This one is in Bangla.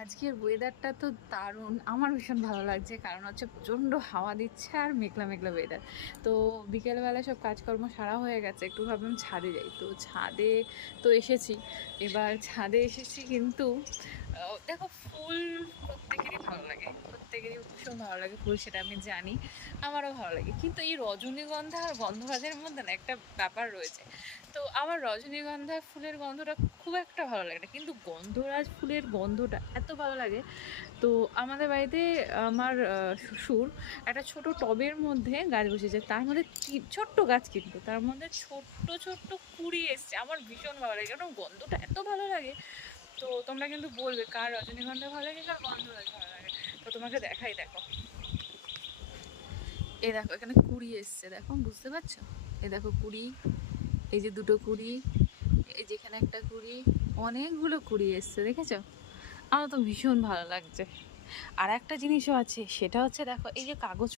আজকের ওয়েদারটা তো দারুণ, আমার ভীষণ ভালো লাগছে। কারণ হচ্ছে প্রচণ্ড হাওয়া দিচ্ছে আর মেঘলা মেঘলা ওয়েদার। তো বিকেলবেলা সব কাজকর্ম সারা হয়ে গেছে, একটু ভাবলাম ছাদে যাই। তো ছাদে তো এসেছি। এবার ছাদে এসেছি কিন্তু দেখো, ফুল প্রত্যেকেরই ভালো লাগে, প্রত্যেকেরই ভীষণ ভালো লাগে ফুল, সেটা আমি জানি, আমারও ভালো লাগে। কিন্তু এই রজনীগন্ধা আর গন্ধরাজের মধ্যে না একটা ব্যাপার রয়েছে। তো আমার রজনীগন্ধা ফুলের গন্ধটা খুব একটা ভালো লাগে না, কিন্তু গন্ধরাজ ফুলের গন্ধটা এত ভালো লাগে। তো আমাদের বাড়িতে আমার শ্বশুর একটা ছোট টবের মধ্যে গাছ বসেছে, তার মধ্যে ছোট্ট গাছ, কিন্তু তার মধ্যে ছোট্ট ছোট্ট কুড়ি এসছে। আমার ভীষণ ভালো লাগে, কারণ গন্ধটা এত ভালো লাগে। তো তোমরা কিন্তু বলবে কার রজনীগন্ধা ভালো লাগে, কার গন্ধরাজ ভালো লাগে। তো তোমাকে দেখাই, দেখো, এই দেখো এখানে কুড়ি এসছে, দেখো, বুঝতে পারছো? এই দেখো কুড়ি, এই যে দুটো কুড়ি, এই যেখানে একটা কুড়ি, অনেকগুলো কুড়ি এসছে, দেখেছো? আমার তো ভীষণ ভালো লাগছে। আর একটা জিনিসও আছে, সেটা হচ্ছে দেখো, এই যে কাগজ